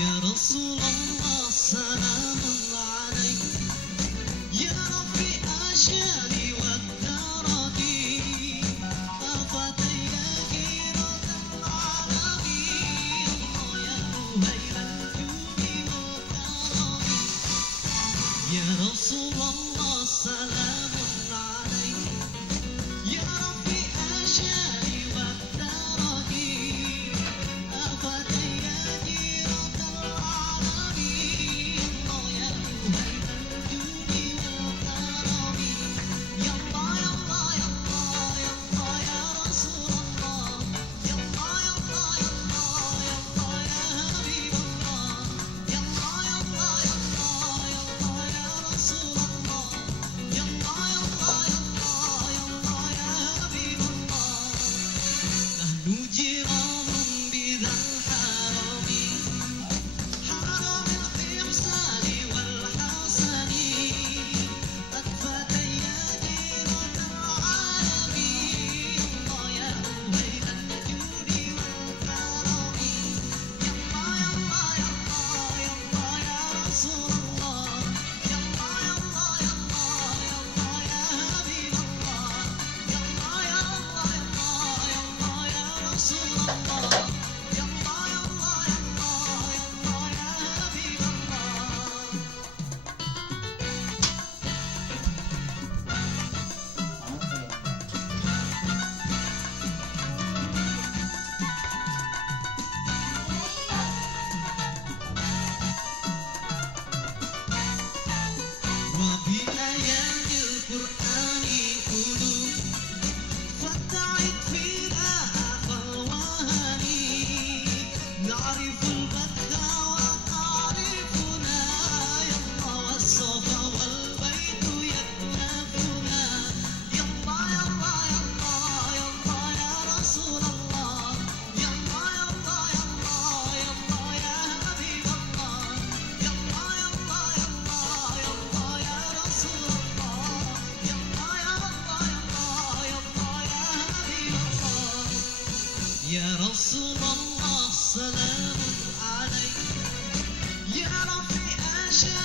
يا رسول الله سلام عليك يا ربي أجالي والدرجي أفتي غيرة العالمين يا مهيل الجود والكرم يا رسول الله سلام عليك يا ربي أجالي والدرجي أفتي غيرة العالمين يا مهيل الجود والكرم يا الله يا الله يا الله يا الله يا رسول الله يا الله يا الله يا الله يا الله يا حبيب الله يا الله يا الله يا الله يا الله يا رسول الله يا الله يا الله يا الله يا الله يا حبيب الله نحن جيران بذا الحرم حرم الإحسان والحسن أكفتي جيرة العالمين الله يا مهيل الجود والكرم يا الله يا الله يا الله يا الله يا رسول الله يا الله يا الله يا الله يا الله يا حبيب الله يا الله يا الله يا الله يا الله يا رسول الله يا الله يا الله يا الله يا الله يا حبيب الله وبآيات القرآن قلوب فتعت فيها فالوهن نعرف البث وتعرفنا يا الله والصفا والبيت يكنفنا يا الله يا الله يا الله يا الله يا رسول الله يا الله يا الله يا الله يا الله يا حبيب الله يا الله يا الله يا الله يا الله يا رسول الله يا الله يا الله يا الله يا الله يا حبيب الله يا رسول الله سلام عليك يا ربي أشهد